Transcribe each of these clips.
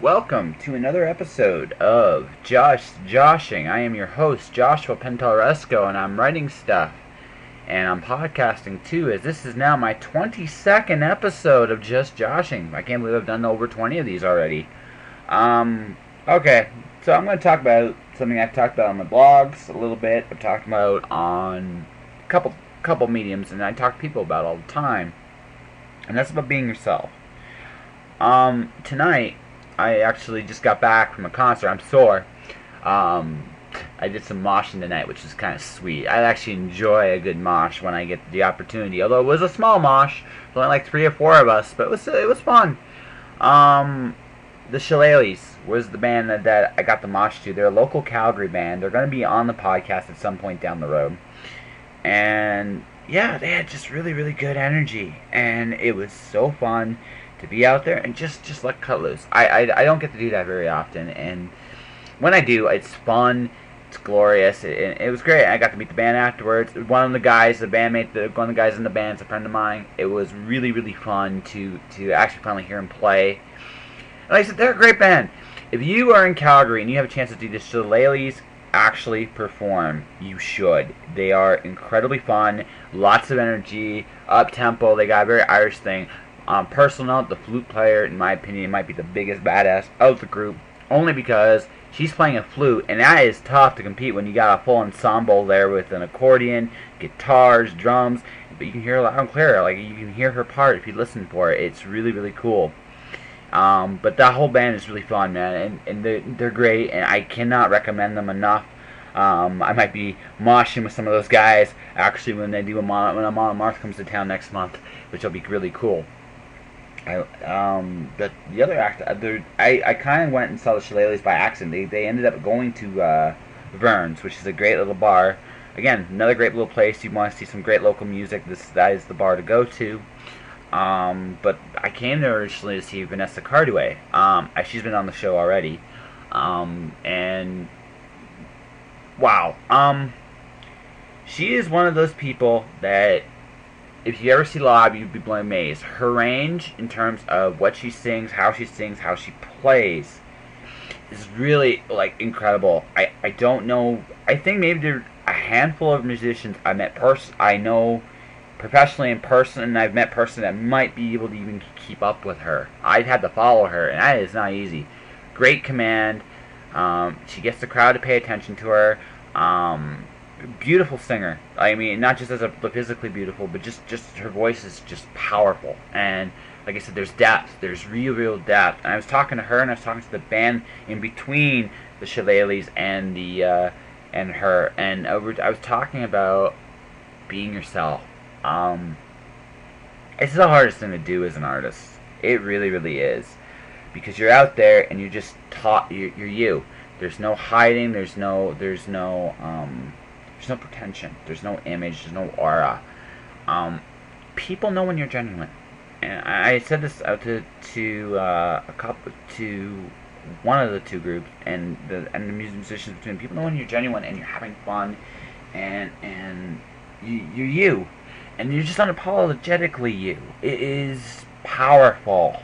Welcome to another episode of Joshing. I am your host, Joshua Penteleresco, and I'm writing stuff. And I'm podcasting too, as this is now my 22nd episode of Just Joshing. I can't believe I've done over 20 of these already. Okay, so I'm going to talk about something I've talked about on my blogs a little bit. I've talked about on a couple mediums, and I talk to people about all the time. And that's about being yourself. Tonight, I actually just got back from a concert. I'm sore. I did some moshing tonight, which is kind of sweet. I actually enjoy a good mosh when I get the opportunity. Although it was a small mosh, only like 3 or 4 of us, but it was fun. The Shillelaghs was the band that I got the mosh to. They're a local Calgary band. They're going to be on the podcast at some point down the road. And yeah, they had just really, really good energy, and it was so fun to be out there and just let cut loose. I don't get to do that very often, and when I do, it's fun, it's glorious, it was great. I got to meet the band afterwards. One of the guys, one of the guys in the band is a friend of mine. It was really, really fun to actually finally hear him play. And like I said, they're a great band. If you are in Calgary and you have a chance to do the Shillelaghs actually perform, you should. They are incredibly fun, lots of energy, up-tempo. They got a very Irish thing. Personal note, the flute player, in my opinion, might be the biggest badass of the group, only because she's playing a flute, and that is tough to compete when you got a full ensemble there with an accordion, guitars, drums, but you can hear loud and clear. Like, you can hear her part if you listen for it. It's really, really cool. But that whole band is really fun, man, and they're great, and I cannot recommend them enough. I might be moshing with some of those guys, actually, when when Amon Amarth comes to town next month, which will be really cool. The other act, I kind of went and saw the Shillelaghs by accident. They ended up going to Vern's, which is a great little bar. Again, another great little place. You want to see some great local music, that is the bar to go to. But I came there originally to see Vanessa Cardue. She's been on the show already. And wow. She is one of those people that, if you ever see live, you'd be blown amazed. Her range, in terms of what she sings, how she plays, is really, like, incredible. I don't know. I think maybe there are a handful of musicians I know professionally in person, and I've met person that might be able to even keep up with her. I'd had to follow her, and that is not easy. Great command. She gets the crowd to pay attention to her. Beautiful singer. I mean, not just as a physically beautiful, but just her voice is just powerful. And like I said, there's depth. There's real depth. And I was talking to her, and I was talking to the band in between the Shillelaghs and and her, and I was talking about being yourself. It's the hardest thing to do as an artist. It really is, because you're out there and you're just you're you. There's no hiding. There's no pretension. There's no image. There's no aura. People know when you're genuine, and I said this out to one of the two groups, and the musicians between. People know when you're genuine and you're having fun, and you're you, and you're just unapologetically you. It is powerful.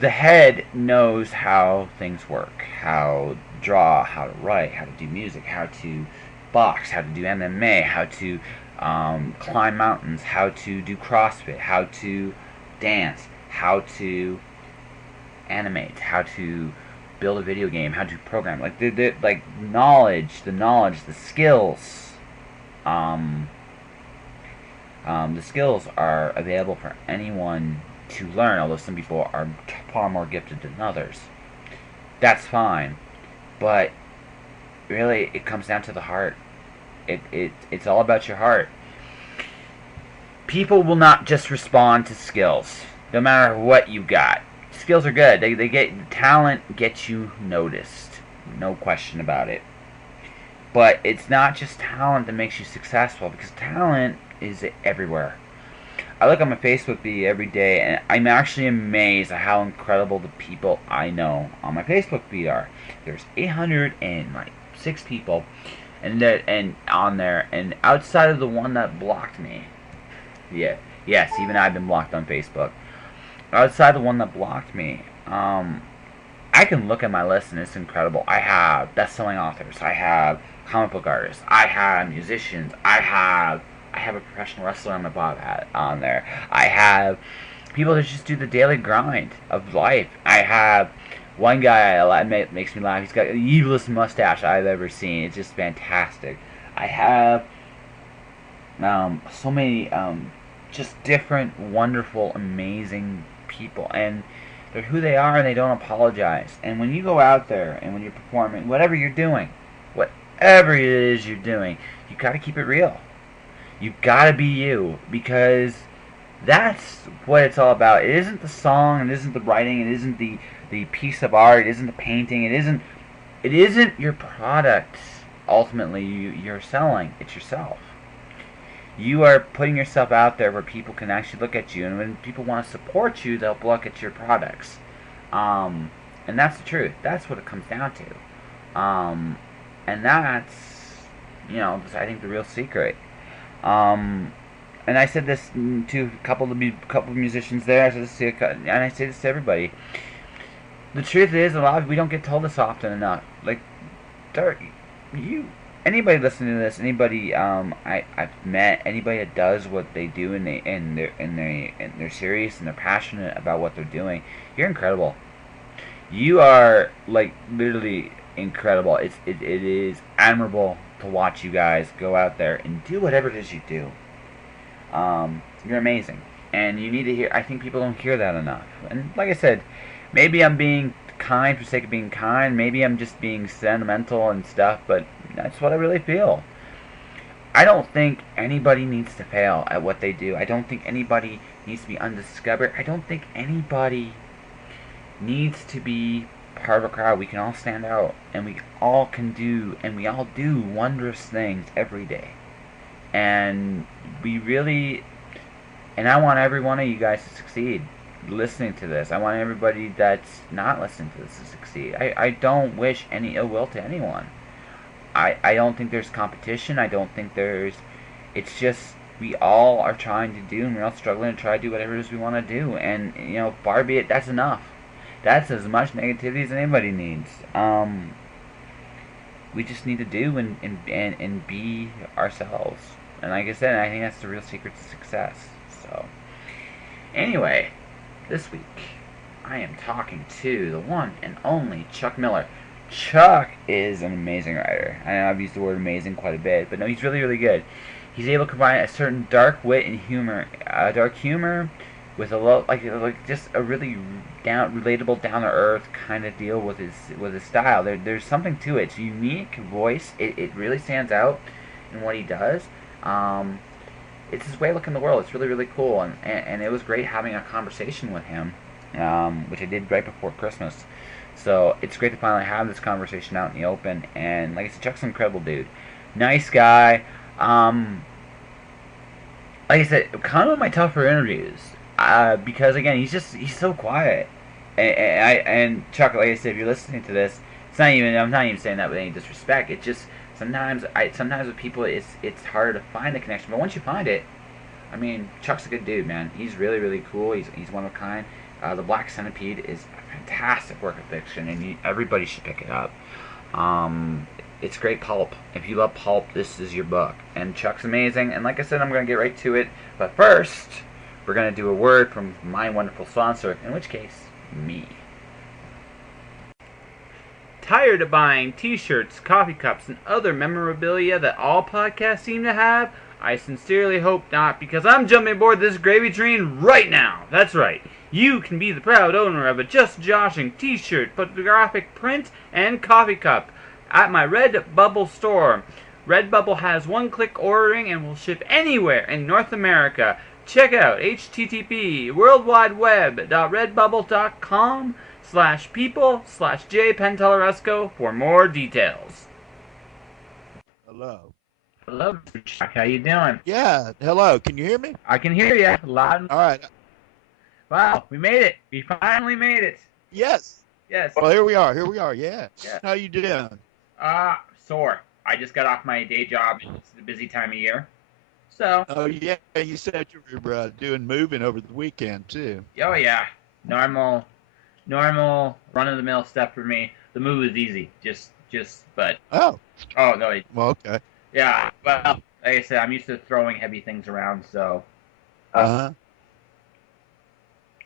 The head knows how things work, how to draw, how to write, how to do music, how to box, how to do MMA, how to climb mountains, how to do CrossFit, how to dance, how to animate, how to build a video game, how to program. Like the knowledge, the skills. The skills are available for anyone to learn, although some people are far more gifted than others. That's fine, but really, it comes down to the heart. It's all about your heart. People will not just respond to skills, no matter what you got. Skills are good. Talent gets you noticed, no question about it. But it's not just talent that makes you successful, because talent is everywhere. I look on my Facebook feed every day, and I'm actually amazed at how incredible the people I know on my Facebook feed are. There's 806 people, and on there, and outside of the one that blocked me, yeah, Yes, even I've been blocked on Facebook. Outside the one that blocked me, I can look at my list and it's incredible. I have best-selling authors. I have comic book artists. I have musicians. I have a professional wrestler on my on there. I have people that just do the daily grind of life. I have one guy that makes me laugh. He's got the evilest mustache I've ever seen. It's just fantastic. I have so many just different, wonderful, amazing people, and they're who they are, and they don't apologize. And when you go out there and when you're performing, whatever it is you're doing, you got to keep it real. You got to be you, because that's what it's all about. It isn't the song, it isn't the writing, it isn't the piece of art, it isn't the painting, it isn't your product. Ultimately, you're selling. It's yourself. You are putting yourself out there where people can actually look at you, and when people want to support you, they'll look at your products. And that's the truth. That's what it comes down to. And that's, I think the real secret. And I said this to a couple of musicians there. I said this and I say this to everybody. The truth is, we don't get told this often enough. Like, anybody listening to this, anybody I've met, anybody that does what they do, and they're serious and they're passionate about what they're doing, you're incredible. You are, like, literally incredible. It is admirable to watch you guys go out there and do whatever it is you do. You're amazing, and you need to hear. I think people don't hear that enough. And like I said, maybe I'm being kind for the sake of being kind. Maybe I'm just being sentimental and stuff, but that's what I really feel. I don't think anybody needs to fail at what they do. I don't think anybody needs to be undiscovered. I don't think anybody needs to be part of a crowd. We can all stand out, and we all can do, and we all do wondrous things every day. And I want every one of you guys to succeed listening to this. I want everybody that's not listening to this to succeed. I don't wish any ill will to anyone. I don't think there's competition. I don't think it's just we all are trying to do, and we're all struggling to try to do whatever it is we want to do. And, far be it, that's enough. That's as much negativity as anybody needs. We just need to do and be ourselves. And like I said, I think that's the real secret to success. So, anyway, this week I am talking to the one and only Chuck Miller. Chuck is an amazing writer. I know I've used the word amazing quite a bit, but no, he's really, really good. He's able to combine a certain dark wit and humor, dark humor, with a like just a really relatable, down to earth kind of deal with his style. There's something to it. It's a unique voice. It really stands out in what he does. It's his way of looking at the world. It's really, really cool, and it was great having a conversation with him, which I did right before Christmas. So it's great to finally have this conversation out in the open. And like I said, Chuck's an incredible dude, nice guy. Like I said, kind of one of my tougher interviews, because again, he's so quiet. And Chuck, like I said, if you're listening to this, I'm not even saying that with any disrespect. It's just sometimes with people, it's harder to find the connection. But once you find it, I mean, Chuck's a good dude, man. He's really, really cool. He's one of a kind. The Black Centipede is a fantastic work of fiction, and everybody should pick it up. It's great pulp. If you love pulp, this is your book. And Chuck's amazing. And like I said, I'm going to get right to it. But first, we're going to do a word from my wonderful sponsor, in which case, me. Tired of buying t-shirts, coffee cups, and other memorabilia that all podcasts seem to have? I sincerely hope not, because I'm jumping aboard this gravy train right now. That's right. You can be the proud owner of a Just Joshing t-shirt, photographic print, and coffee cup at my Redbubble store. Redbubble has one-click ordering and will ship anywhere in North America. Check out http://worldwideweb.redbubble.com/people/jpenteloresco for more details. Hello. Hello, Chuck. How you doing? Yeah, hello. Can you hear me? I can hear you loud. All right. Wow, we made it. We finally made it. Yes. Yes. Well, here we are. Yeah. Yeah. How you doing? Sore. I just got off my day job. It's the busy time of year. So, Oh yeah, you said you were doing moving over the weekend too. oh yeah, normal run-of-the-mill stuff for me. The move is easy. But Oh, oh no, well, okay. yeah. Well, like I said, I'm used to throwing heavy things around, so. Uh-huh.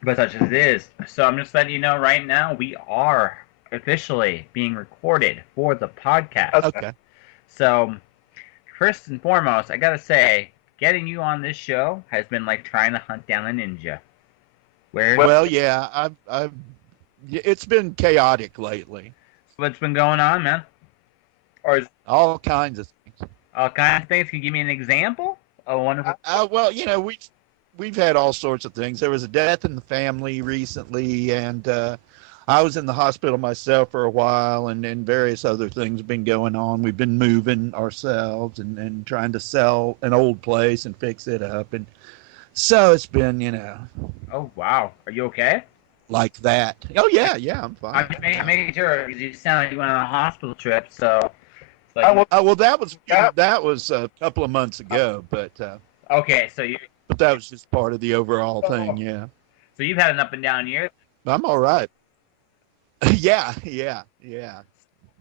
But such as it is. So I'm just letting you know right now we are officially being recorded for the podcast. Okay. So first and foremost, I gotta say, getting you on this show has been like trying to hunt down a ninja. Well, yeah, it's been chaotic lately. What's been going on, man? Or is All kinds of things. all kinds of things? Can you give me an example? A wonderful. Well, we've had all sorts of things. There was a death in the family recently, and I was in the hospital myself for a while, and various other things have been going on. We've been moving ourselves and trying to sell an old place and fix it up, and so it's been, Oh wow, are you okay? like that. Oh yeah, I'm fine. I'm making sure because you sound like you went on a hospital trip, so. It's like, Well, that was a couple of months ago, but okay, but that was just part of the overall thing. Yeah, so you've had an up and down year. I'm all right. Yeah.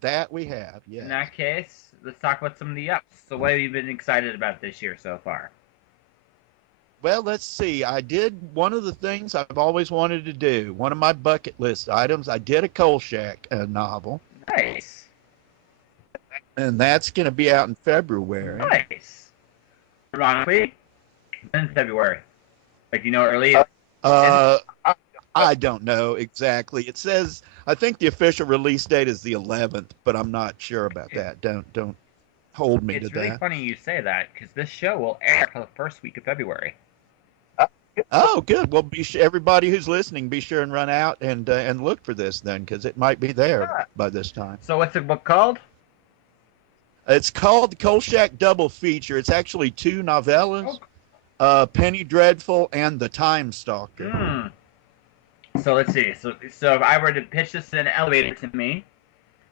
That we have. In Yeah. that case, let's talk about some of the ups. So what have you been excited about this year so far? Well, let's see. I did one of the things I've always wanted to do. One of my bucket list items. I did a Kolchak novel, Nice. and that's going to be out in February. Nice. Ironically, in February. Like, early. I don't know exactly. It says I think the official release date is the 11th, but I'm not sure about that. Don't hold me to It's really that. funny you say that because this show will air for the first week of February. Oh, good. Well, everybody who's listening, be sure and run out and look for this then, because it might be there by this time. So what's the book called? It's called the Kolchak Double Feature. It's actually two novellas, Oh. Penny Dreadful and The Time Stalker. So let's see. So if I were to pitch this in an elevator to me,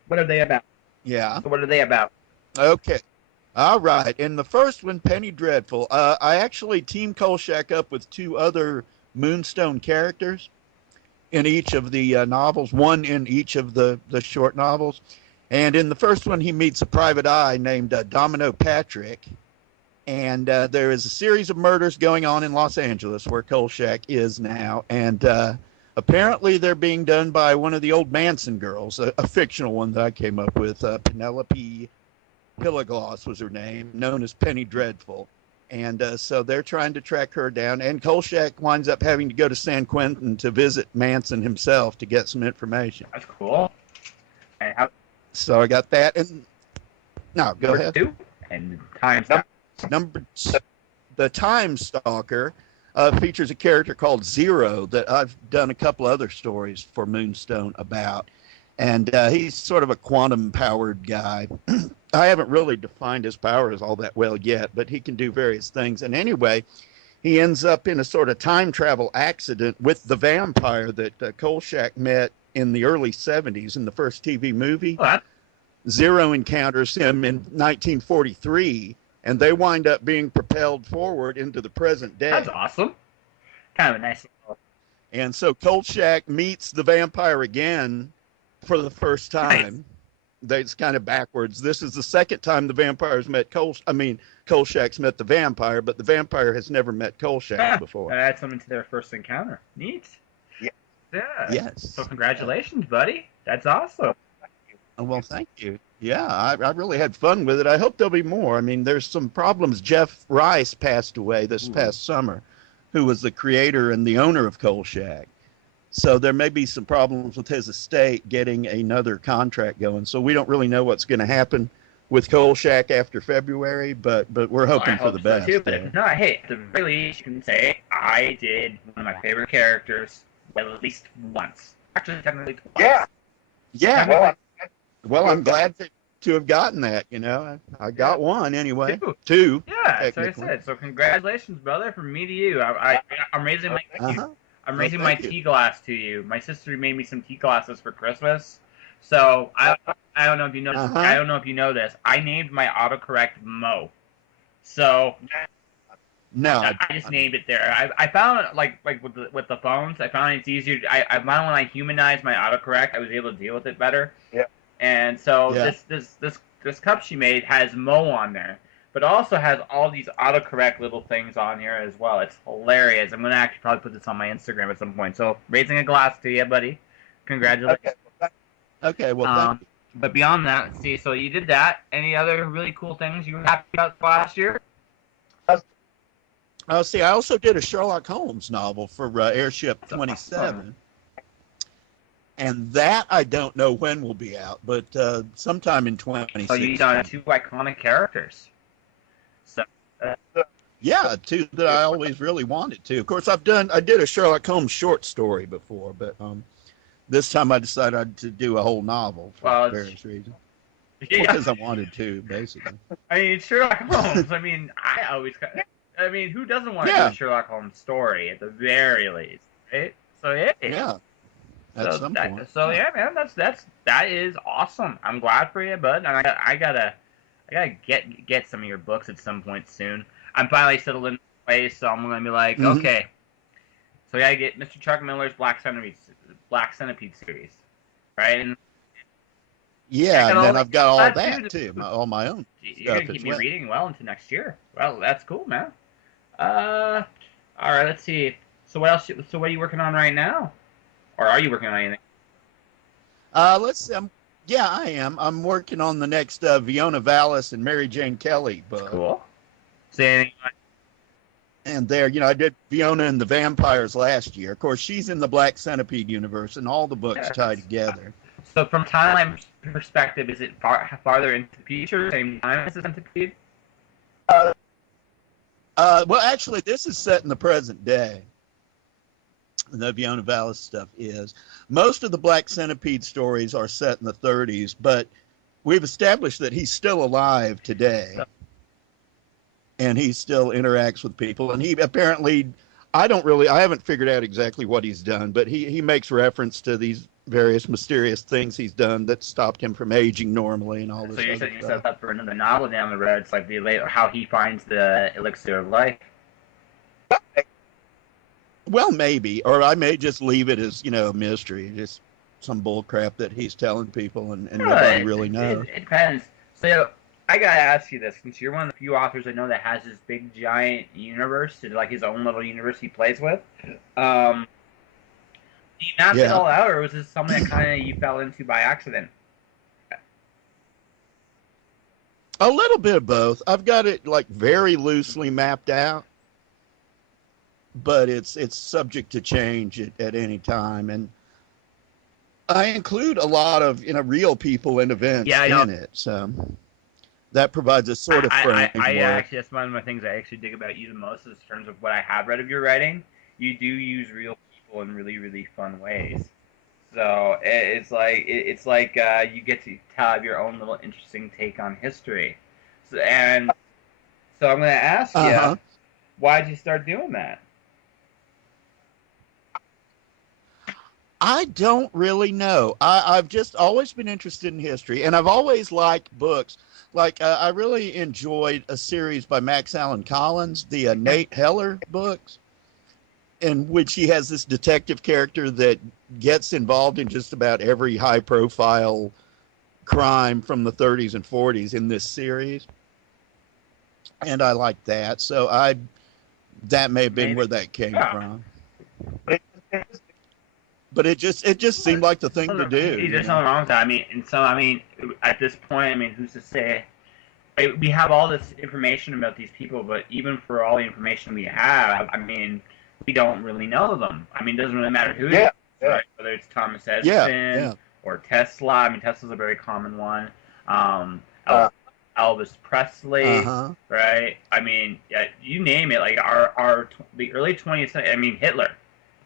what are they about? Yeah. So what are they about? Okay. All right. In the first one, Penny Dreadful, I actually teamed Kolchak up with two other Moonstone characters in each of the novels, one in each of the short novels. And in the first one, he meets a private eye named Domino Patrick. And there is a series of murders going on in Los Angeles where Kolchak is now. And apparently they're being done by one of the old Manson girls, a fictional one that I came up with, Penelope Pilagloss was her name, known as Penny Dreadful. And so they're trying to track her down. And Kolchak winds up having to go to San Quentin to visit Manson himself to get some information. That's cool. And So I got that. And no, go ahead. 2 and Time The Time Stalker features a character called Zero that I've done a couple other stories for Moonstone about. And he's sort of a quantum-powered guy. I haven't really defined his powers all that well yet, but he can do various things. And anyway, he ends up in a sort of time travel accident with the vampire that Kolchak met in the early 70s in the first TV movie. Zero encounters him in 1943, and they wind up being propelled forward into the present day. That's awesome. Kind of a nice. And so Kolchak meets the vampire again for the first time. Nice. It's kind of backwards. This is the second time the vampires met Kolchak's met the vampire, but the vampire has never met Kolchak before. Add something to their first encounter. Neat. Yeah. Yes. So congratulations, buddy. That's awesome. Well, thank you. Yeah, I really had fun with it. I hope there'll be more. I mean, there's some problems. Jeff Rice passed away this past summer, who was the creator and the owner of Kolchak. So there may be some problems with his estate getting another contract going. So we don't really know what's going to happen with Kolchak after February, but we're hoping for the best. Too, but if not, hey, at the very least, you can say I did one of my favorite characters at least once. Actually, technically twice. Yeah. Well, I'm glad to have gotten that. I got one anyway. Two. Yeah, that's what I said. So congratulations, brother, from me to you. I'm raising my. I'm raising my tea glass to you. My sister made me some tea glasses for Christmas. So I don't know if you know this. I don't know if you know this. I named my autocorrect Mo. So No, I just named it there. I found like with the phones, I found it's easier. I found when I humanized my autocorrect, I was able to deal with it better. Yeah. And so Yeah. this cup she made has Mo on there, but also has all these autocorrect little things on here as well. It's hilarious. I'm gonna actually probably put this on my Instagram at some point. So raising a glass to you, buddy. Congratulations. Okay, well, thank you. But beyond that, let's see. So you did that. Any other really cool things you were happy about last year? See, I also did a Sherlock Holmes novel for Airship 27. And that I don't know when will be out, but sometime in 2016. So you done 2 iconic characters. So yeah, 2 that I always really wanted to. Of course, I did a Sherlock Holmes short story before, but this time I decided to do a whole novel for various reasons. Yeah. Because I wanted to, basically. I mean, Sherlock Holmes. I mean, who doesn't want to do a Sherlock Holmes story at the very least, right? So yeah. At some point. So yeah, man, that is awesome. I'm glad for you, bud. And I gotta get some of your books at some point soon. I'm finally settled in place, so I'm gonna be like, okay. So I gotta get Mr. Chuck Miller's Black Centipede series, right? And yeah, and then I've got all that too, all my own. You're gonna keep me reading well into next year. Well, that's cool, man. All right, let's see. So what else? So what are you working on right now, or are you working on anything? Let's see. Yeah, I am. I'm working on the next Fiona Vallis and Mary Jane Kelly book. Cool. Say anything. And there, I did Fiona and the Vampires last year. Of course, she's in the Black Centipede universe, and all the books tie together. So from timeline perspective, is it farther into the future, same time as the Centipede? Well, actually, this is set in the present day. The Fiona Vallis stuff is. Most of the Black Centipede stories are set in the 30s, but we've established that he's still alive today. And he still interacts with people. And he apparently, I haven't figured out exactly what he's done, but he makes reference to these various mysterious things he's done that stopped him from aging normally and all this. So you set up for another novel down the road. It's like how he finds the elixir of life. Well, maybe, or I may just leave it as a mystery, just some bull crap that he's telling people and nobody really knows. It depends. So I gotta ask you this, since you're one of the few authors I know that has this big giant universe, like his own little universe he plays with. Did you map it all out, or was this something that kind of you fell into by accident? A little bit of both. I've got it like very loosely mapped out, but it's subject to change at any time, and I include a lot of real people and events in it, so that provides a sort of framework. I actually, that's one of the things I actually dig about you the most, is in terms of what I have read of your writing. You do use real people in really, really fun ways. So it's like you get to have your own little interesting take on history. So I'm going to ask you, why did you start doing that? I don't really know. I've just always been interested in history, and I've always liked books. Like, I really enjoyed a series by Max Allan Collins, the Nate Heller books, in which he has this detective character that gets involved in just about every high-profile crime from the 30s and 40s in this series. And I like that. So that may have been where that came from. But it just seemed like the thing to do. There's nothing wrong with that. I mean, at this point, who's to say? We have all this information about these people, but even for all the information we have, we don't really know them. It doesn't really matter who it is, right? Whether it's Thomas Edison or Tesla. Tesla's a very common one. Elvis Presley, right? You name it. Like the early 20th century. Hitler.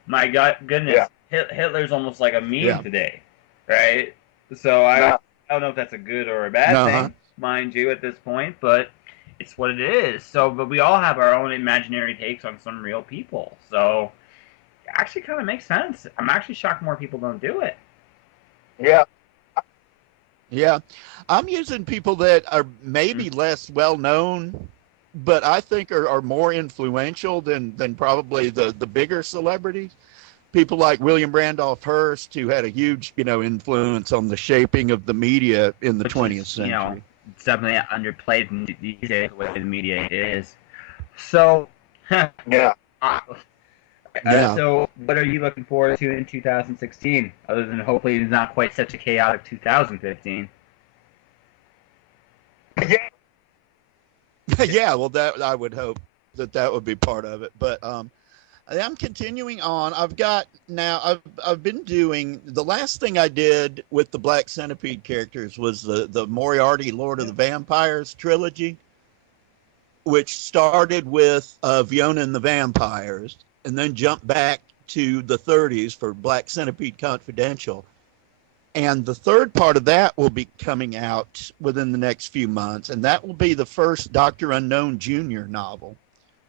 My goodness. Yeah. Hitler's almost like a meme today, right? So I don't know if that's a good or a bad thing, mind you, at this point, but it's what it is. So, but we all have our own imaginary takes on some real people. So it actually kind of makes sense. I'm actually shocked more people don't do it. Yeah. Yeah. I'm using people that are maybe less well known but I think are more influential than probably the bigger celebrities. People like William Randolph Hearst, who had a huge, influence on the shaping of the media in the 20th century. It's definitely underplayed these days the way the media is. So, yeah. So, what are you looking forward to in 2016, other than hopefully it's not quite such a chaotic 2015? Yeah. Yeah, well, that I would hope that would be part of it. But I'm continuing on. I've been doing, the last thing I did with the Black Centipede characters was the Moriarty Lord of the Vampires trilogy, which started with Fiona and the Vampires, and then jumped back to the 30s for Black Centipede Confidential. And the third part of that will be coming out within the next few months, and that will be the first Dr. Unknown Jr. novel,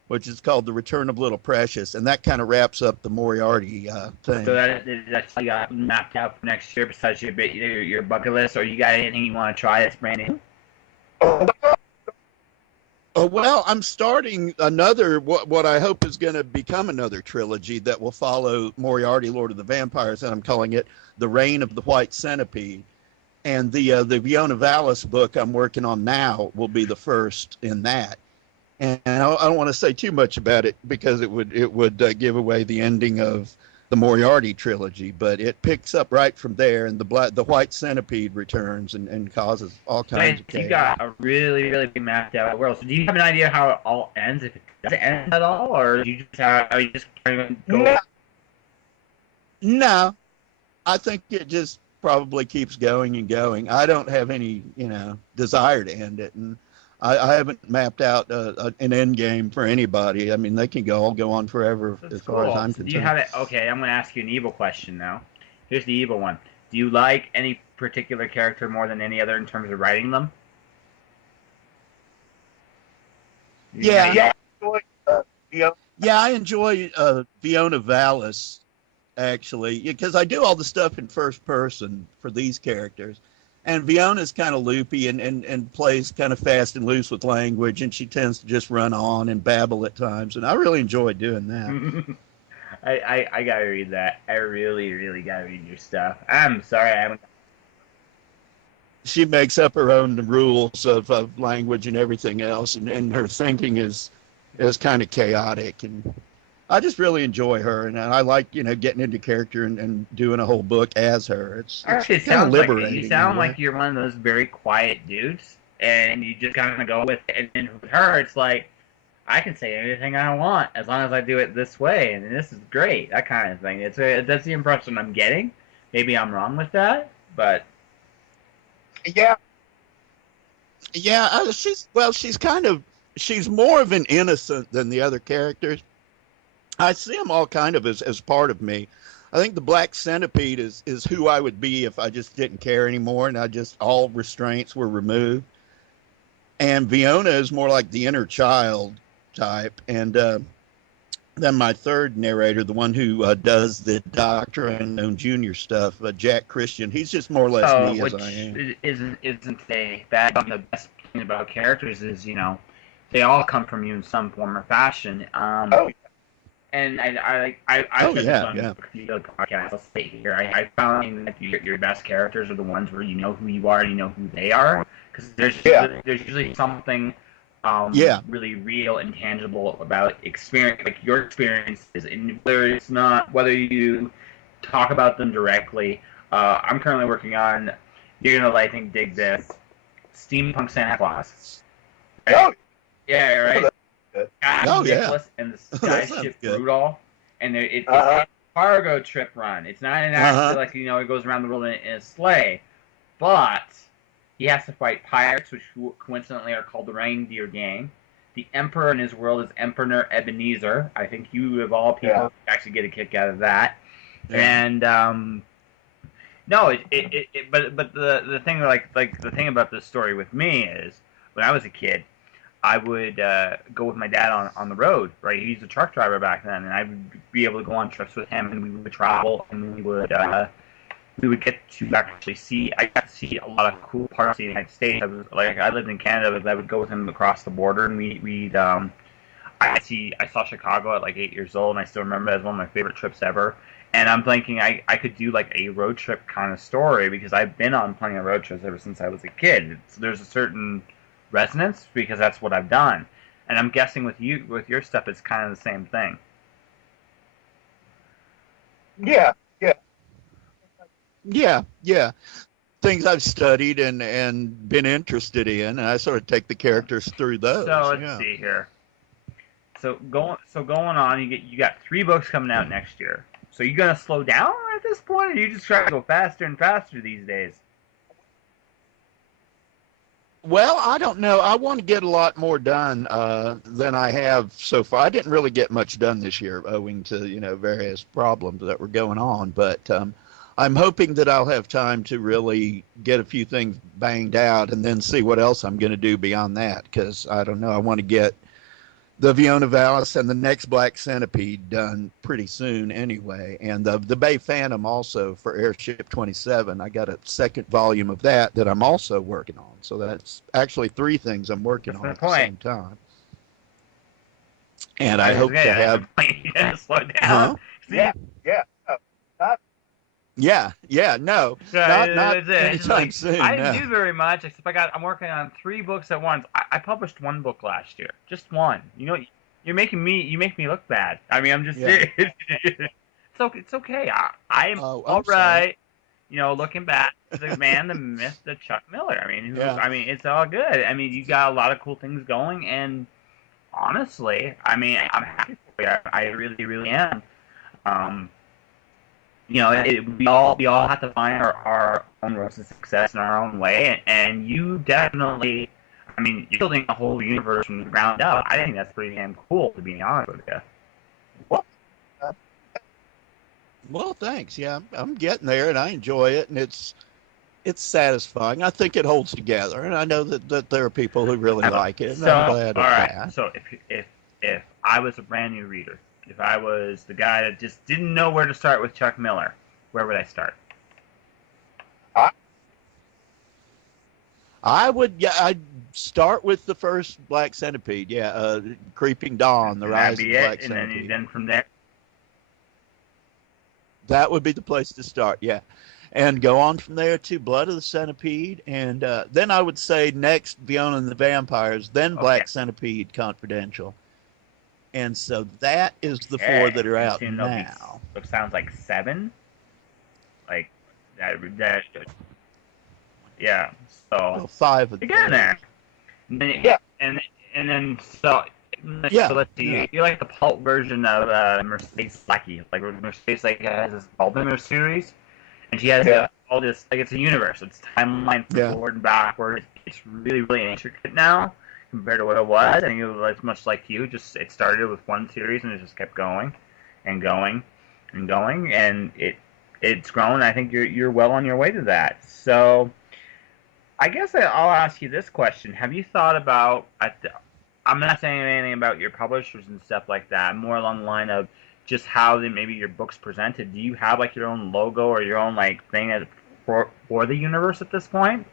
which is called The Return of Little Precious, and that kind of wraps up the Moriarty thing. So that's you got mapped out for next year besides your bucket list, or you got anything you want to try that's brand new? Well, I'm starting another, what I hope is going to become another trilogy that will follow Moriarty, Lord of the Vampires, and I'm calling it The Reign of the White Centipede. And the Fiona Vallis book I'm working on now will be the first in that. And I don't want to say too much about it because it would give away the ending of the Moriarty trilogy, but it picks up right from there, and the White Centipede returns and causes all kinds of chaos. You got a really, really mapped out world. So do you have an idea how it all ends? If it does it end at all, or do you just are you just kind of go? No, I think it just probably keeps going and going. I don't have any, desire to end it, and I haven't mapped out an end game for anybody. I mean, they can all go on forever. That's as far as I'm concerned. Do you have it? Okay, I'm going to ask you an evil question now. Here's the evil one. Do you like any particular character more than any other in terms of writing them? Yeah. I enjoy Fiona Vallis, actually, because I do all the stuff in first person for these characters. And Fiona's kind of loopy and plays kind of fast and loose with language, and she tends to just run on and babble at times, and I really enjoy doing that. I gotta read that. I really, really gotta read your stuff. I'm sorry I haven't. She makes up her own rules of language and everything else, and her thinking is kind of chaotic, and I just really enjoy her, and I like, getting into character and doing a whole book as her. It's actually, kind of liberating. You sound like you're one of those very quiet dudes, and you just kind of go with it. And with her, it's like, I can say anything I want as long as I do it this way, and this is great, that kind of thing. That's the impression I'm getting. Maybe I'm wrong with that, but... Yeah. Yeah, she's more of an innocent than the other characters. I see them all kind of as part of me. I think the Black Centipede is who I would be if I just didn't care anymore and all restraints were removed. And Fiona is more like the inner child type. And then my third narrator, the one who does the Dr. Unknown Jr. stuff, Jack Christian, he's just more or less me as I am. Isn't a bad thing. The best thing about characters is, they all come from you in some form or fashion. And I've said this on a few podcasts. I'll say here, I found that your best characters are the ones where you know who you are and you know who they are, because there's usually something really real and tangible about experience, like your experiences, and whether you talk about them directly. I'm currently working on, you're gonna I think dig this, Steampunk Santa Claus. Right? Oh yeah, right. Nicholas and the Skyship Rudolph, and it's a cargo trip run. It's not an actually he goes around the world in a sleigh, but he has to fight pirates, which coincidentally are called the Reindeer Gang. The Emperor in his world is Emperor Ebenezer. I think you of all people actually get a kick out of that. Yeah. And but the thing the thing about this story with me is when I was a kid, I would go with my dad on the road, right? He's a truck driver back then, and I would be able to go on trips with him, and we would travel, and we would we would get to actually see. I got to see a lot of cool parts of the United States. I lived in Canada, but I would go with him across the border, and I saw Chicago at like 8 years old, and I still remember it as one of my favorite trips ever. And I'm thinking I could do like a road trip kind of story because I've been on plenty of road trips ever since I was a kid. There's a certain resonance because that's what I've done. And I'm guessing with your stuff, it's kind of the same thing. Yeah, yeah. Yeah. Things I've studied and been interested in, and I sort of take the characters through those. So let's see here. So going on, you got 3 books coming out next year. So you gonna slow down at this point, or you just try to go faster and faster these days? Well, I don't know. I want to get a lot more done than I have so far. I didn't really get much done this year, owing to various problems that were going on. But I'm hoping that I'll have time to really get a few things banged out and then see what else I'm going to do beyond that. Because I don't know. I want to get the Fiona Vallis and the next Black Centipede done pretty soon anyway. And the Bay Phantom also for Airship 27. I got a second volume of that I'm also working on. So that's actually 3 things I'm working on at the same time. And I hope to have... Slow down. Huh? Yeah. No, not anytime soon. I didn't do very much, except I'm working on 3 books at once. I published 1 book last year, just 1. You make me look bad. I mean, I'm just serious. It's okay. I am all right. Looking back, the man, the myth, the Chuck Miller. I mean, it's all good. I mean, you got a lot of cool things going, and honestly, I mean, I'm happy for you. I really, really am. We all have to find our own roads to success in our own way, and you definitely, I mean, you're building a whole universe from the ground up. I think that's pretty damn cool, to be honest with you. Well, thanks. Yeah, I'm getting there, and I enjoy it, and it's satisfying. I think it holds together, and I know that there are people who really like it, and I'm glad of that. So if I was a brand new reader, if I was the guy that just didn't know where to start with Chuck Miller, where would I start? I'd start with the first Black Centipede. Yeah, Creeping Dawn, the Rise of the Black Centipede. And then from there? That would be the place to start, yeah. And go on from there to Blood of the Centipede, and then I would say next Fiona and the Vampires, then Black Centipede Confidential. And so that is the 4 that are out now. It sounds like 7. Like that. Yeah. So 5 of them. You're getting there. And then so let's see. You like the pulp version of Mercedes Lackey, like Mercedes has this Baltimore series, and she has all this, like, it's a universe. It's timeline forward and backward. It's really, really intricate now compared to what it was. I think it was much like you. It started with 1 series and it just kept going and going and going, and it's grown. I think you're well on your way to that. So I guess I'll ask you this question: have you thought about? I'm not saying anything about your publishers and stuff like that. More along the line of just how maybe your book's presented. Do you have like your own logo or your own like thing for the universe at this point?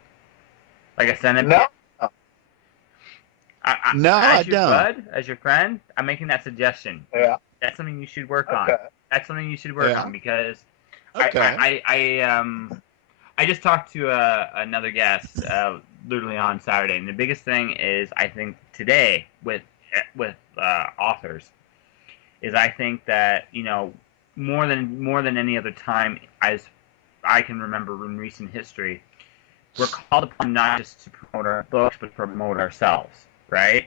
Like a centipede? No. I don't. Bud, as your friend, I'm making that suggestion. Yeah. That's something you should work on. That's something you should work on because I just talked to another guest literally on Saturday, and the biggest thing is I think today with authors is I think that more than any other time as I can remember in recent history, we're called upon not just to promote our books but promote ourselves, right?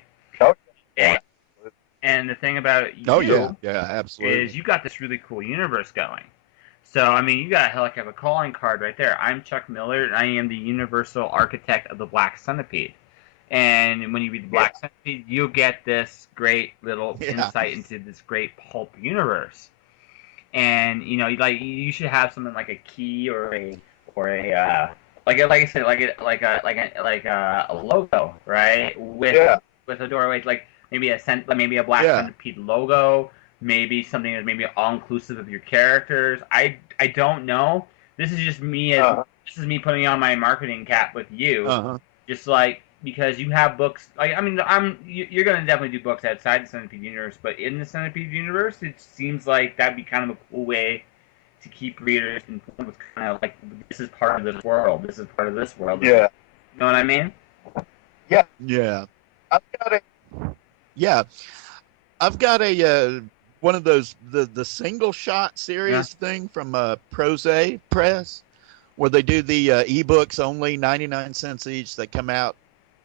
And the thing about you absolutely, is you got this really cool universe going. So, I mean, you got a calling card right there. I'm Chuck Miller, and I am the universal architect of the Black Centipede. And when you read the Black Centipede, you'll get this great little insight into this great pulp universe. And you should have something like a key or a like I said, like a logo, right? With a doorway, like maybe a Black Centipede logo. Maybe something that's maybe all inclusive of your characters. I don't know, This is just me this is me putting on my marketing cap with you, just like because you have books. Like I mean, you're gonna definitely do books outside the Centipede universe, but in the Centipede universe, it seems like that'd be kind of a cool way to keep readers informed with kind of like this is part of this world. This is part of this world. Yeah. You know what I mean? Yeah. Yeah. I've got a. Yeah. I've got a one of those the single shot series thing from Prose Press, where they do the ebooks only 99 cents each that come out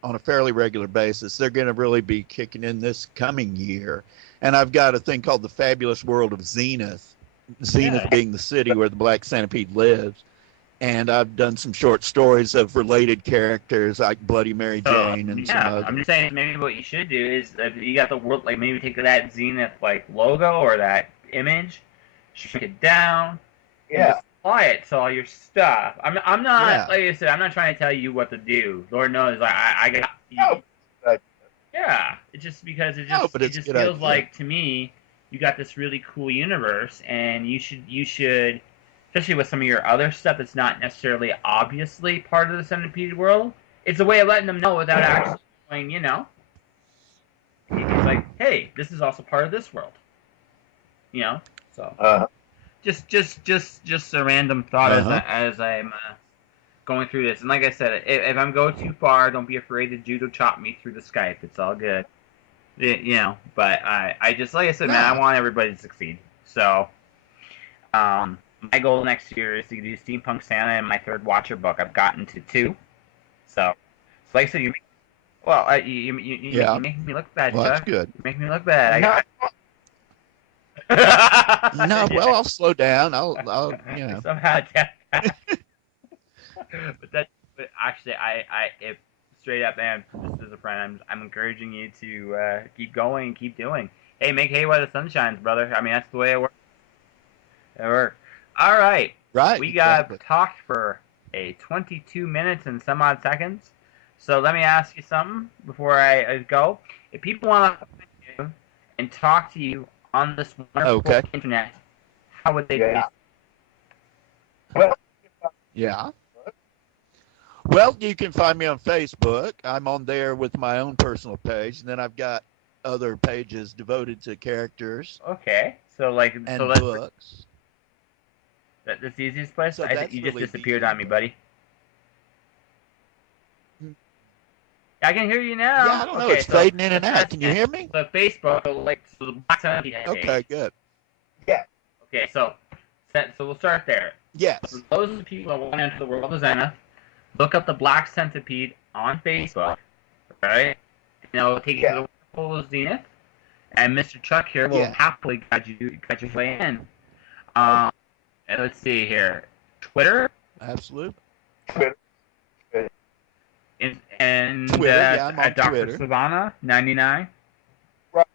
on a fairly regular basis. They're going to really be kicking in this coming year. And I've got a thing called The Fabulous World of Zenith. Zenith being the city where the Black Centipede lives. And I've done some short stories of related characters like Bloody Mary Jane and some others. I'm just saying maybe what you should do is you got the world, like maybe take that Zenith like logo or that image, shrink it down, and just apply it to all your stuff. I'm not like I said, I'm not trying to tell you what to do. Lord knows, like I got. Yeah, it's just because it just feels like to me you got this really cool universe, and you should. Especially with some of your other stuff that's not necessarily obviously part of the Centipede world. It's a way of letting them know without actually going, you know. It's like, hey, this is also part of this world. You know? So just a random thought as I'm going through this. And like I said, if I'm going too far, don't be afraid to judo chop me through the Skype. It's all good. You know, but I just like I said, man, I want everybody to succeed. So my goal next year is to do Steampunk Santa in my third Watcher book. I've gotten to 2. So like I said, you make me look bad, well, Chuck. That's good. You make me look bad. No, well, I'll slow down. I'll you know. Somehow, but actually, if straight up, man, just as a friend, I'm encouraging you to keep going and keep doing. Hey, make hay while the sun shines, brother. I mean, that's the way it works. It works. All right. Right. We got talked for a 22 minutes and some odd seconds. So let me ask you something before I go. If people want to find you and talk to you on this wonderful internet, how would they do? Yeah. Well, you can find me on Facebook. I'm on there with my own personal page, and then I've got other pages devoted to characters. Okay. So like and books. That's the easiest place? So you just disappeared on me, buddy. I can hear you now. Yeah, I don't know. It's fading in and out. Can you hear me? The Facebook, the Black Centipede page. Okay, good. Yeah. Okay, so we'll start there. Yes. For those of the people that want to enter the world of Zenith, look up the Black Centipede on Facebook, right? And it'll take you to the world of Zenith, and Mr. Chuck here will happily guide you way in. And let's see here. Twitter? Absolutely. Twitter. And Twitter, I'm on at Dr. Twitter. Savannah 99. Right.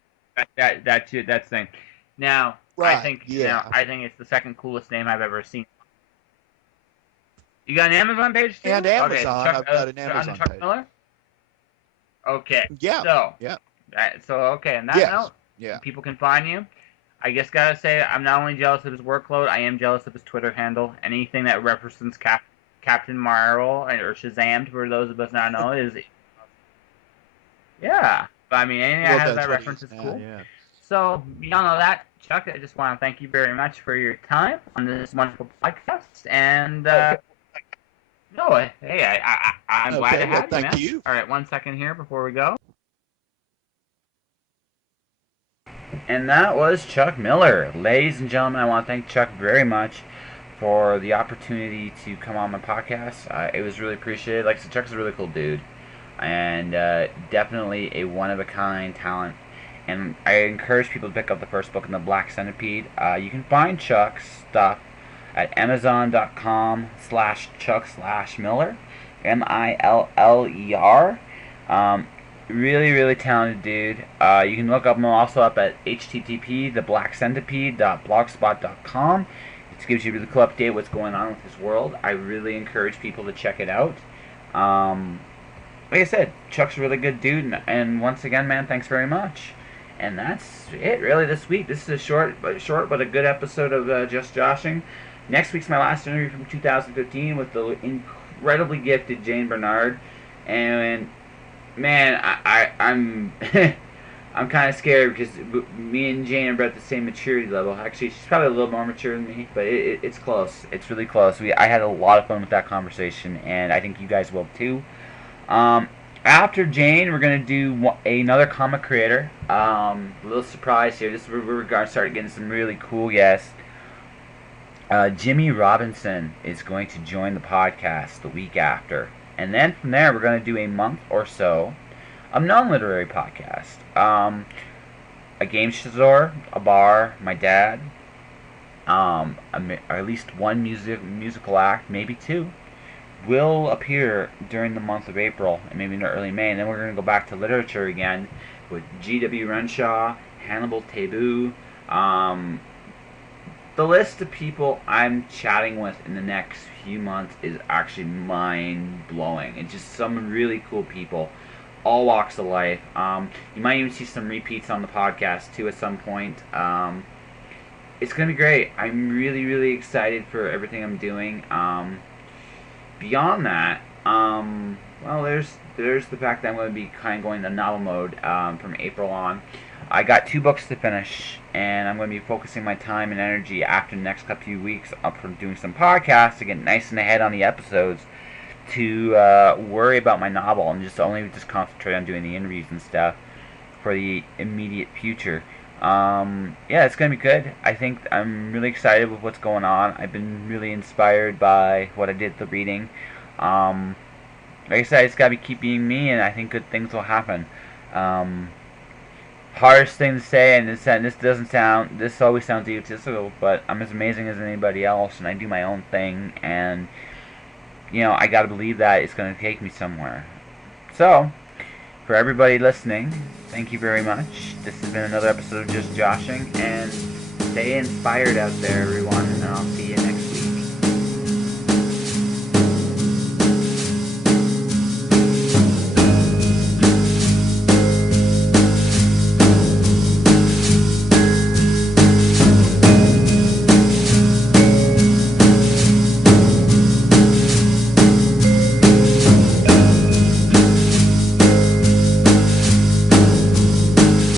That's the thing. Now, right. I think it's the second coolest name I've ever seen. You got an Amazon page too? And Amazon. Okay, I've got an Amazon Chuck page. Miller? Okay. Yeah. So, Yeah. On that note, people can find you. I just gotta say, I'm not only jealous of his workload, I am jealous of his Twitter handle. Anything that represents Captain Marvel or Shazam, for those of us not know, is But I mean, anything that has that reference is cool. Yeah. So beyond all that, Chuck, I just want to thank you very much for your time on this wonderful podcast. And I'm glad to have you, man. Thank you. All right, 1 second here before we go. And that was Chuck Miller. Ladies and gentlemen, I want to thank Chuck very much for the opportunity to come on my podcast. It was really appreciated. Like I said, Chuck's a really cool dude. And definitely a one-of-a-kind talent. And I encourage people to pick up the first book in the Black Centipede. You can find Chuck's stuff at Amazon.com/Chuck/Miller. Miller. Really, really talented dude. You can look him also up at http://theblackcenipede.blogspot.com. It gives you a really cool update what's going on with his world. I really encourage people to check it out. Like I said, Chuck's a really good dude, and once again, man, thanks very much. And that's it, really, this week. This is a short but a good episode of Just Joshing. Next week's my last interview from 2015 with the incredibly gifted Jane Bernard. And man, I'm I'm kind of scared because me and Jane are about the same maturity level. Actually, she's probably a little more mature than me, but it's close. It's really close. I had a lot of fun with that conversation, and I think you guys will too. After Jane, we're going to do another comic creator. A little surprise here. This is where we're going to start getting some really cool guests. Jimmy Robinson is going to join the podcast the week after. And then from there, we're going to do a month or so of non-literary podcast. A game store, a bar, my dad, or at least one musical act, maybe two, will appear during the month of April and maybe in early May. And then we're going to go back to literature again with G.W. Renshaw, Hannibal Taboo. The list of people I'm chatting with in the next few months is actually mind-blowing. It's just some really cool people, all walks of life. You might even see some repeats on the podcast too at some point. It's going to be great. I'm really, really excited for everything I'm doing. Beyond that, well, there's the fact that I'm going to be kind of going the novel mode from April on. I got 2 books to finish, and I'm going to be focusing my time and energy after the next couple few weeks up from doing some podcasts to get nice and ahead on the episodes to worry about my novel and just concentrate on doing the interviews and stuff for the immediate future. Yeah, it's going to be good. I think I'm really excited with what's going on. I've been really inspired by what I did at the reading. Like I said, I just got to keep being me, and I think good things will happen. Hardest thing to say, and this always sounds egotistical, but I'm as amazing as anybody else, and I do my own thing, and I gotta believe that it's gonna take me somewhere. So, for everybody listening, thank you very much. This has been another episode of Just Joshing, and stay inspired out there, everyone, and I'll see you next time.